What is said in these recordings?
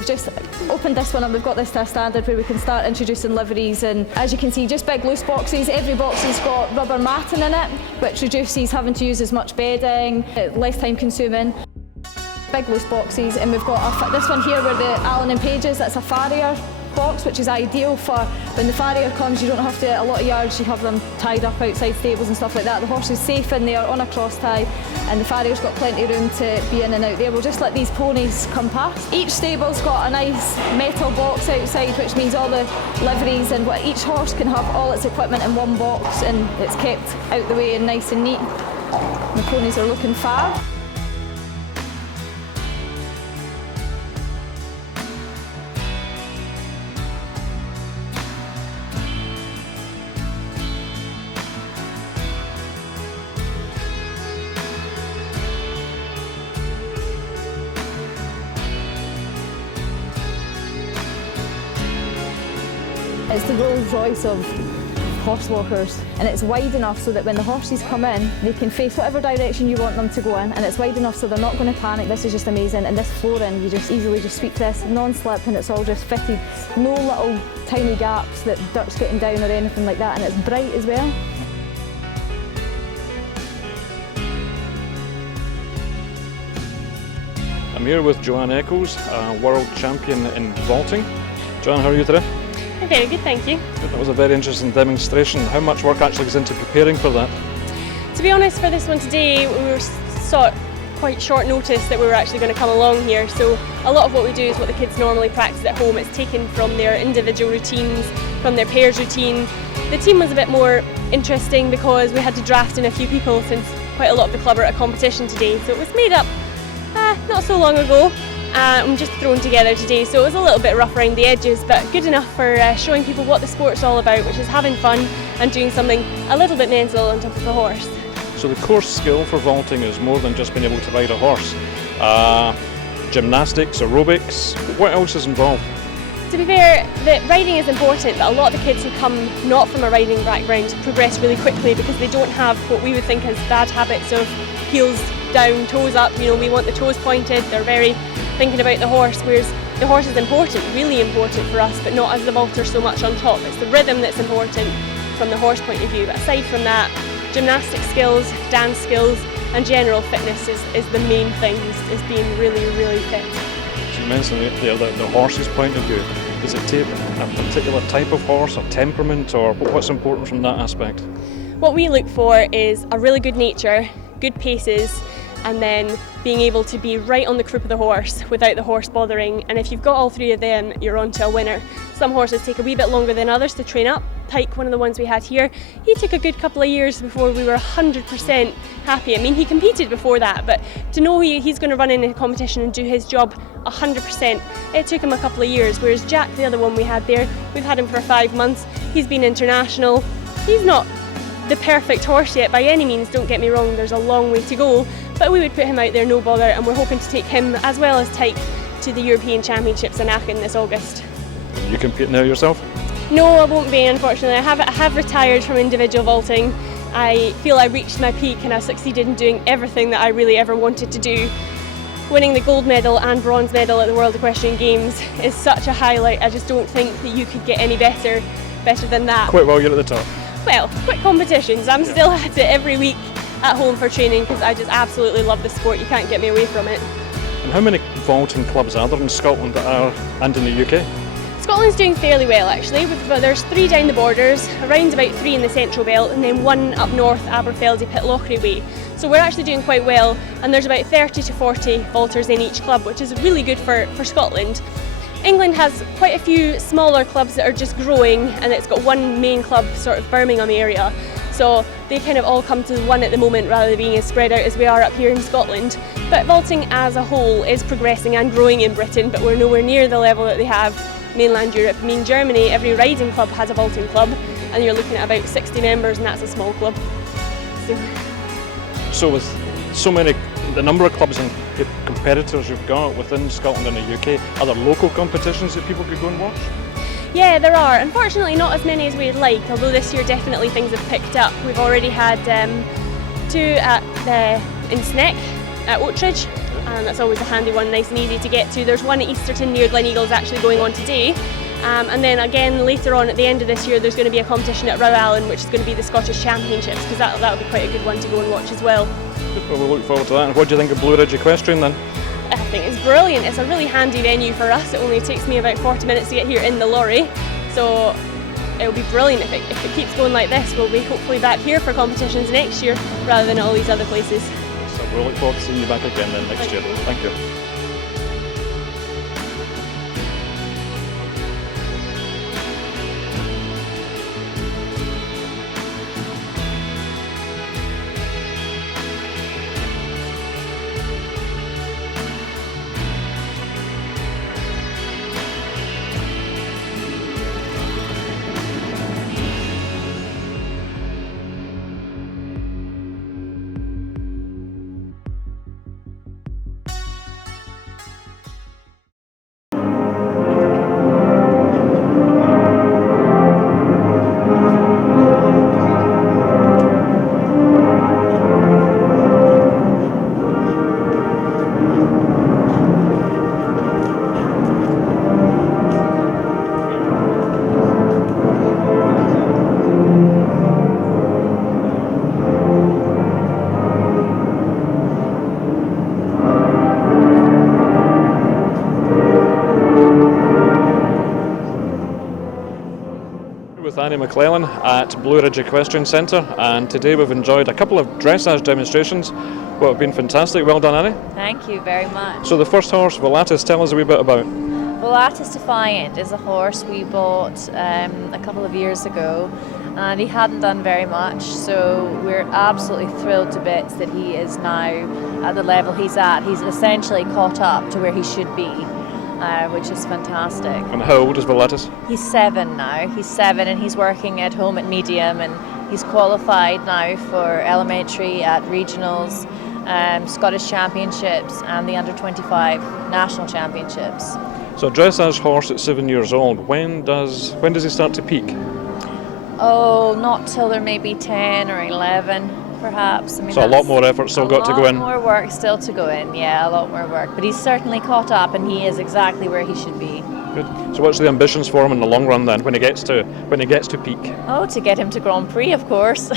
We've just opened this one up. We've got this to a standard where we can start introducing liveries, and as you can see, just big loose boxes. Every box has got rubber matting in it, which reduces having to use as much bedding, less time consuming. Big loose boxes, and we've got this one here where the Allen and Pages, that's a farrier box, which is ideal for when the farrier comes. You don't have to, a lot of yards you have them tied up outside stables and stuff like that. The horse is safe in there on a cross tie, and the farrier's got plenty of room to be in and out there. We'll just let these ponies come past. Each stable's got a nice metal box outside, which means all the liveries and each horse can have all its equipment in one box, and it's kept out the way and nice and neat. The ponies are looking fab. It's the Rolls Royce of horse walkers, and it's wide enough so that when the horses come in, they can face whatever direction you want them to go in, and it's wide enough so they're not going to panic. This is just amazing, and this flooring, you just easily just sweep this, non-slip, and it's all just fitted. No little tiny gaps that dirt's getting down or anything like that, and it's bright as well. I'm here with Joanne Eccles, a world champion in vaulting. Joanne, how are you today? Very good, thank you. That was a very interesting demonstration. How much work actually goes into preparing for that? To be honest, for this one today, we were sought quite short notice that we were actually going to come along here. So a lot of what we do is what the kids normally practice at home. It's taken from their individual routines, from their pairs routine. The team was a bit more interesting because we had to draft in a few people since quite a lot of the club are at a competition today. So it was made up not so long ago. I'm just thrown together today, so it was a little bit rough around the edges, but good enough for showing people what the sport's all about, which is having fun and doing something a little bit mental on top of a horse. So the core skill for vaulting is more than just being able to ride a horse. Gymnastics, aerobics, what else is involved? To be fair, the riding is important, but a lot of the kids who come not from a riding background progress really quickly because they don't have what we would think as bad habits of heels down, toes up. You know, we want the toes pointed. They're very thinking about the horse, whereas the horse is important, really important for us, but not as the vaulter so much on top. It's the rhythm that's important from the horse point of view, but aside from that, gymnastic skills, dance skills and general fitness is the main thing, is being really, really fit. So you mentioned there that the horse's point of view, does it take a particular type of horse or temperament, or what's important from that aspect? What we look for is a really good nature, good paces, and then being able to be right on the croup of the horse without the horse bothering. And if you've got all three of them, you're on to a winner. Some horses take a wee bit longer than others to train up. Pike, one of the ones we had here, he took a good couple of years before we were 100% happy. I mean, he competed before that, but to know he's going to run in a competition and do his job 100%, it took him a couple of years. Whereas Jack, the other one we had there, we've had him for 5 months. He's been international. He's not the perfect horse yet by any means, don't get me wrong, there's a long way to go, but we would put him out there no bother, and we're hoping to take him as well as Tyke to the European Championships in Aachen this August. You compete now yourself? No, I won't be, unfortunately. I have retired from individual vaulting. I feel I reached my peak and I succeeded in doing everything that I really ever wanted to do. Winning the gold medal and bronze medal at the World Equestrian Games is such a highlight. I just don't think that you could get any better than that. Quite well, you're at the top. Well, quick competitions. I'm still at it every week at home for training because I just absolutely love the sport. You can't get me away from it. And how many vaulting clubs are there in Scotland and in the UK? Scotland's doing fairly well actually. There's 3 down the borders, around about 3 in the Central Belt, and then 1 up north, Aberfeldy, Pitlochry way. So we're actually doing quite well, and there's about 30 to 40 vaulters in each club, which is really good for Scotland. England has quite a few smaller clubs that are just growing, and it's got 1 main club, sort of Birmingham area. So they kind of all come to one at the moment rather than being as spread out as we are up here in Scotland. But vaulting as a whole is progressing and growing in Britain, but we're nowhere near the level that they have mainland Europe. I mean, Germany, every riding club has a vaulting club, and you're looking at about 60 members, and that's a small club. So with so many, the number of clubs and competitors you've got within Scotland and the UK, are there local competitions that people could go and watch? Yeah, there are. Unfortunately not as many as we'd like, although this year definitely things have picked up. We've already had 2 in Sneck at Oatridge, and that's always a handy one, nice and easy to get to. There's one at Easterton near Gleneagles actually going on today. And then again later on at the end of this year there's going to be a competition at Rowallen, which is going to be the Scottish Championships, because that'll be quite a good one to go and watch as well. Well, we'll look forward to that. And what do you think of Blue Ridge Equestrian then? I think it's brilliant. It's a really handy venue for us. It only takes me about 40 minutes to get here in the lorry, so it'll be brilliant if it keeps going like this. We'll be hopefully back here for competitions next year rather than at all these other places. So we'll look forward to seeing you back again then next year. Thank you. With Annie McClellan at Blue Ridge Equestrian Centre, and today we've enjoyed a couple of dressage demonstrations. Well, have been fantastic. Well done, Annie. Thank you very much. So the first horse, Volatus, tell us a wee bit about. Volatus Defiant is a horse we bought a couple of years ago, and he hadn't done very much, so we're absolutely thrilled to bits that he is now at the level he's at. He's essentially caught up to where he should be, which is fantastic. And how old is Volatus? He's 7 now. He's 7 and he's working at home at medium, and he's qualified now for elementary at regionals, Scottish Championships and the under-25 national championships. So a dressage horse at 7 years old, when does he start to peak? Oh, not till they're maybe 10 or 11, perhaps. I mean, So a lot more effort still got to go in. A lot more work still to go in, yeah, a lot more work. But he's certainly caught up, and he is exactly where he should be. Good. So what's the ambitions for him in the long run then, when he gets to peak? Oh, to get him to Grand Prix, of course.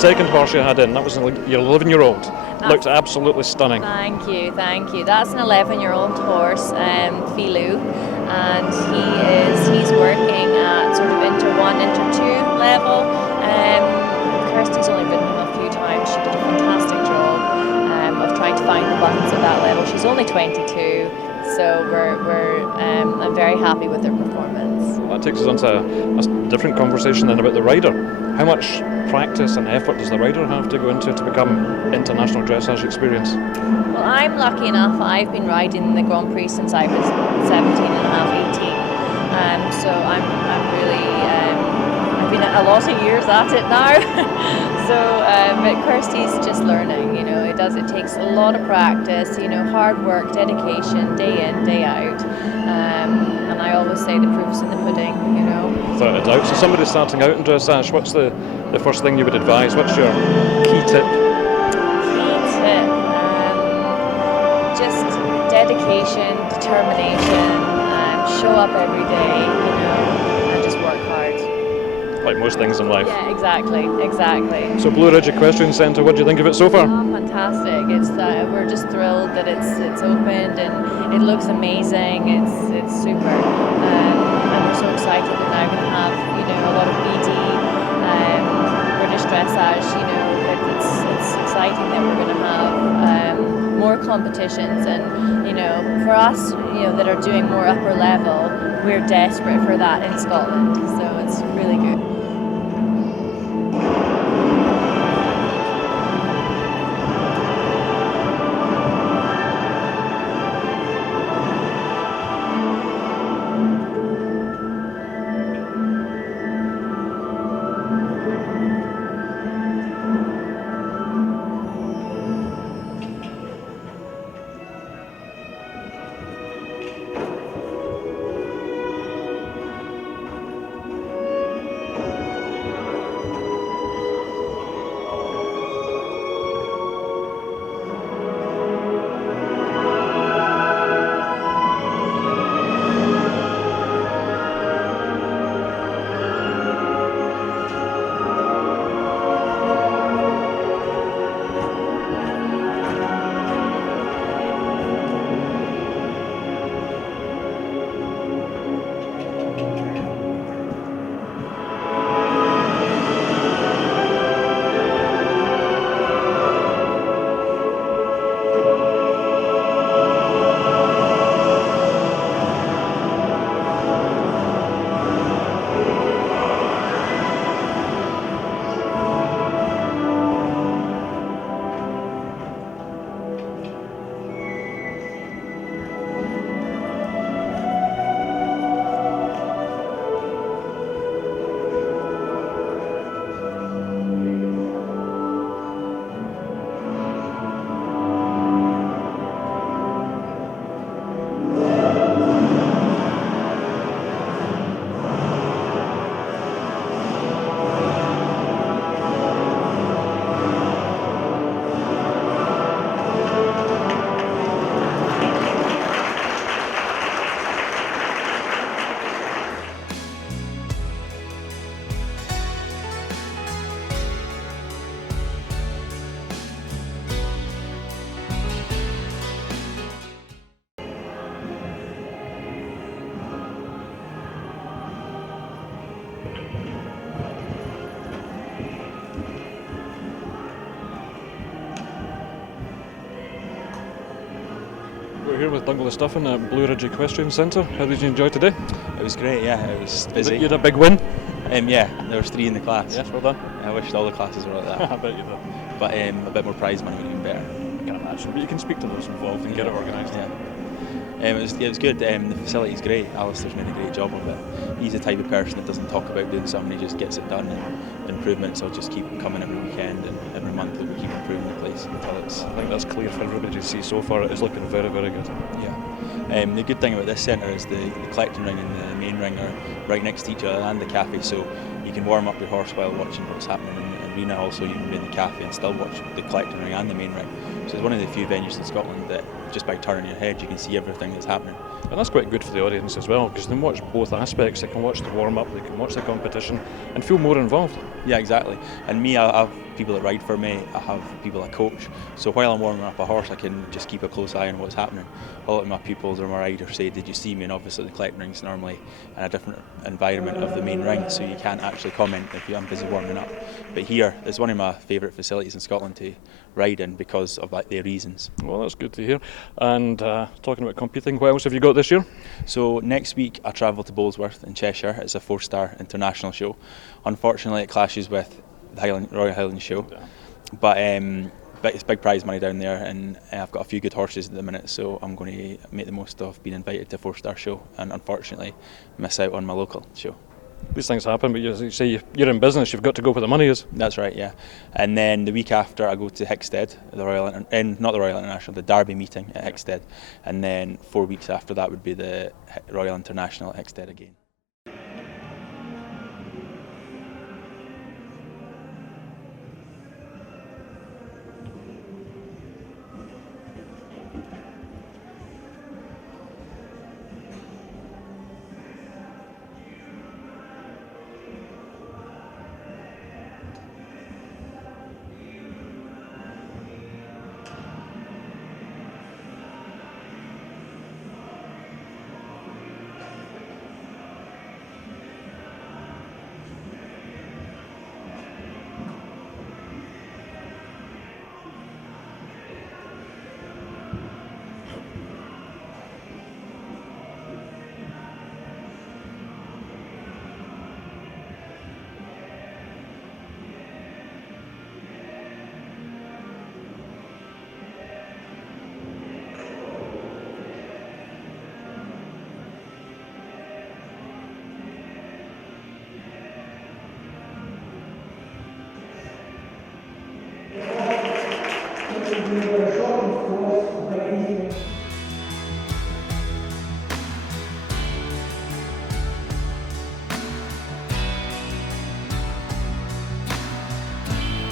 second horse you had in, that was your 11-year-old. Looked absolutely stunning. Thank you, thank you. That's an 11-year-old horse, Philu, and he's working at sort of Inter 1, Inter 2 level. Kirsty's only ridden him a few times. She did a fantastic job of trying to find the buttons at that level. She's only 22, so I'm very happy with her performance. Well, that takes us on to a different conversation then about the rider. How much practice and effort does the rider have to go into to become international dressage experience? Well, I'm lucky enough. I've been riding the Grand Prix since I was 17 and a half, 18. So I'm really, I've been a lot of years at it now. But Kirsty's just learning, you know, it takes a lot of practice, you know, hard work, dedication, day in, day out. And I always say the proof's in the pudding, you know. Without a doubt. So somebody starting out in dressage, what's the first thing you would advise? What's your key tip? Key tip, just dedication, determination, show up every day, you know, and just work hard. Like most things in life. Yeah, exactly. So Blue Ridge Equestrian Centre, what do you think of it so far? Oh, fantastic! We're just thrilled that it's opened and it looks amazing. It's super, and we're so excited that now we're going to have, you know, a lot of BD, British dressage. You know, it's exciting that we're going to have more competitions, and you know, for us, you know, that are doing more upper level, we're desperate for that in Scotland. So it's really good. We're here with Douglas Duffin at Blue Ridge Equestrian Centre. How did you enjoy today? It was great, yeah, it was busy. You had a big win? Yeah, there was 3 in the class. Yes, well done. I wished all the classes were like that. I bet you did. But a bit more prize money would have been better. I can imagine, but you can speak to those involved and get it organised. Yeah. It was good. The facility's great. Alistair's made a great job of it. He's the type of person that doesn't talk about doing something, he just gets it done, and improvements will just keep coming every weekend and every month. We'll keep improving the place until it's... I think that's clear for everybody to see so far. It is looking very, very good. Yeah. The good thing about this centre is the collecting ring and the main ring are right next to each other, and the cafe, so you can warm up your horse while watching what's happening in the arena. Also, you can be in the cafe and still watch the collecting ring and the main ring. So it's one of the few venues in Scotland that just by turning your head you can see everything that's happening. And that's quite good for the audience as well, because they can watch both aspects. They can watch the warm-up, they can watch the competition and feel more involved. Yeah, exactly. And me, I have people that ride for me, I have people that coach. So while I'm warming up a horse, I can just keep a close eye on what's happening. A lot of my pupils or my riders say, did you see me? And obviously the collecting ring's normally in a different environment of the main ring, so you can't actually comment if I'm busy warming up. But here, it's one of my favourite facilities in Scotland to ride in because of their reasons. Well, that's good to hear. And talking about competing, what else have you got this year? So next week I travel to Bowlsworth in Cheshire. It's a 4-star international show. Unfortunately, it clashes with the Royal Highland Show, but it's big prize money down there, and I've got a few good horses at the minute, so I'm going to make the most of being invited to a 4-star show and unfortunately miss out on my local show. These things happen, but you say you're in business, you've got to go where the money is. That's right, yeah. And then the week after I go to Hickstead, not the Royal International, the Derby meeting at Hickstead, and then 4 weeks after that would be the Royal International at Hickstead again.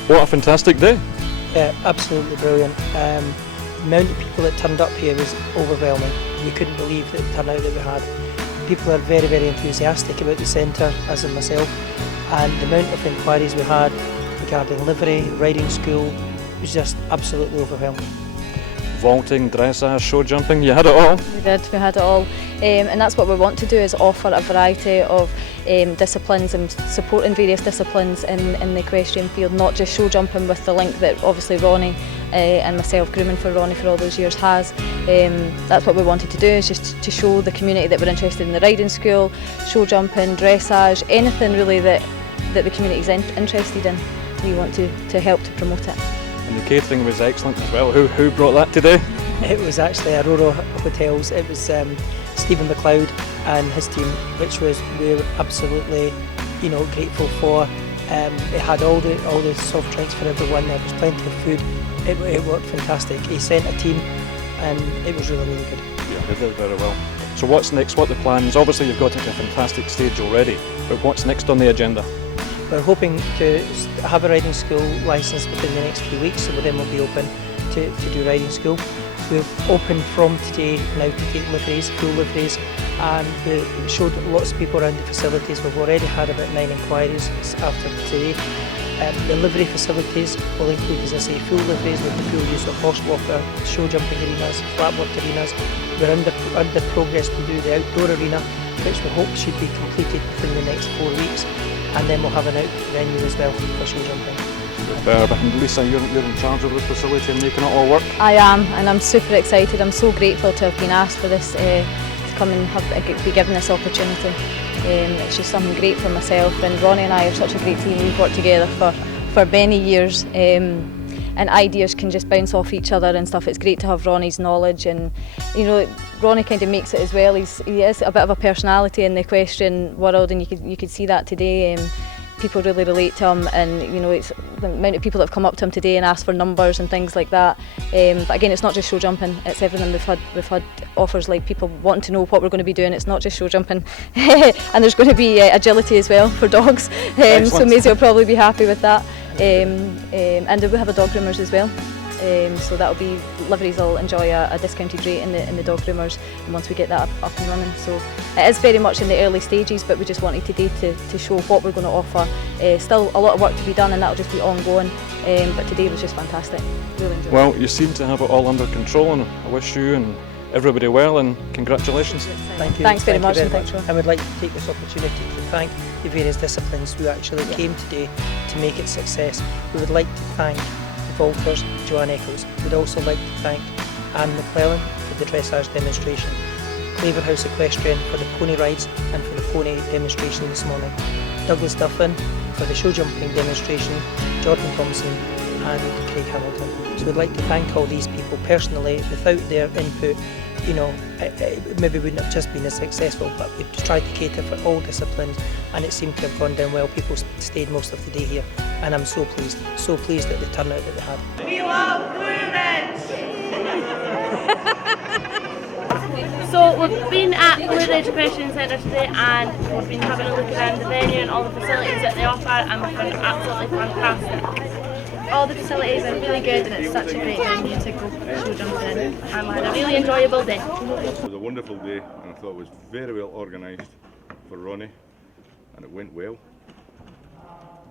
What a fantastic day. Yeah, absolutely brilliant. The amount of people that turned up here was overwhelming. We couldn't believe the turnout that we had. People are very, very enthusiastic about the centre, as in myself, and the amount of inquiries we had regarding livery, riding school, was just absolutely overwhelming. Vaulting, dressage, show jumping, you had it all. We had it all. And that's what we want to do, is offer a variety of disciplines and supporting various disciplines in the equestrian field, not just show jumping with the link that obviously Ronnie and myself, grooming for Ronnie for all those years, has. That's what we wanted to do, is just to show the community that we're interested in the riding school, show jumping, dressage, anything really that the community is interested in. We want to help to promote it. And the catering was excellent as well. Who brought that today? It was actually Aurora Hotels. It was Stephen McLeod and his team, which we were absolutely, grateful for. It had all the soft drinks for everyone. There was plenty of food. It worked fantastic. He sent a team, and it was really, really good. Yeah, they did very well. So what's next? What are the plans? Obviously you've got it to a fantastic stage already, but what's next on the agenda? We're hoping to have a riding school licence within the next few weeks, so then we'll be open to do riding school. We've opened from today now to take liveries, full liveries, and we showed lots of people around the facilities. We've already had about 9 inquiries after today. The livery facilities will include, as I say, full liveries with the full use of horse walker, show jumping arenas, flat work arenas. We're under progress to do the outdoor arena, which we hope should be completed within the next 4 weeks. And then we'll have an outdoor venue as well for show jumping. And Lisa, you're in charge of the facility and making it all work? I am, and I'm super excited. I'm so grateful to have been asked for this, to come and be given this opportunity. It's just something great for myself, and Ronnie and I are such a great team. We've worked together for many years, and ideas can just bounce off each other and stuff. It's great to have Ronnie's knowledge, and Ronnie kind of makes it as well. He is a bit of a personality in the equestrian world, and you could see that today. People really relate to him, and it's the amount of people that have come up to him today and asked for numbers and things like that. But again, it's not just show jumping; it's everything. We've had offers like people wanting to know what we're going to be doing. It's not just show jumping, and there's going to be agility as well for dogs. So Maisie will probably be happy with that. And we have a dog groomers as well. So that'll be liveries will enjoy a discounted rate in the dog groomers, and once we get that up and running. So it is very much in the early stages, but we just wanted today to show what we're going to offer. Still a lot of work to be done, and that'll just be ongoing, but today was just fantastic. Really enjoyed it. Well, you seem to have it all under control, and I wish you and everybody well, and congratulations. Thank you. Thanks very Thank much, you and thanks, Ron. I would like to take this opportunity to thank the various disciplines who actually came today to make it a success. We would like to thank the vaulters, Joanne Eccles. We'd also like to thank Anne McClellan for the dressage demonstration, Claverhouse Equestrian for the pony rides and for the pony demonstration this morning, Douglas Duffin for the show jumping demonstration, Jordan Thompson and Craig Hamilton. So we'd like to thank all these people personally. Without their input, you know, it maybe wouldn't have just been as successful, but we've tried to cater for all disciplines, and it seemed to have gone down well. People stayed most of the day here, and I'm so pleased at the turnout that they had. We love Ridge! So we've been at Ridge Equestrian Centre today, and we've been having a look around the venue and all the facilities that they offer, and we found it absolutely fantastic. All the facilities are really good, and it's such a great venue to go show jumping in. And we had a really enjoyable day. It was a wonderful day, and I thought it was very well organised for Ronnie, and it went well.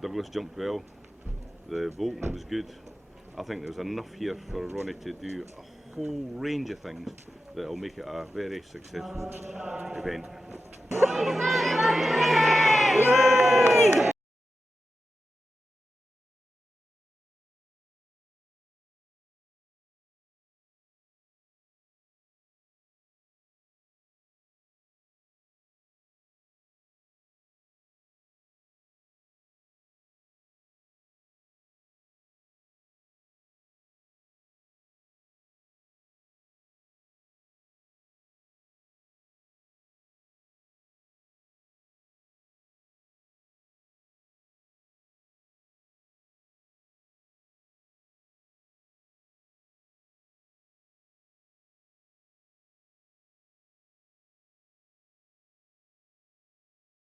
Douglas jumped well, the vaulting was good. I think there's enough here for Ronnie to do a whole range of things that will make it a very successful event.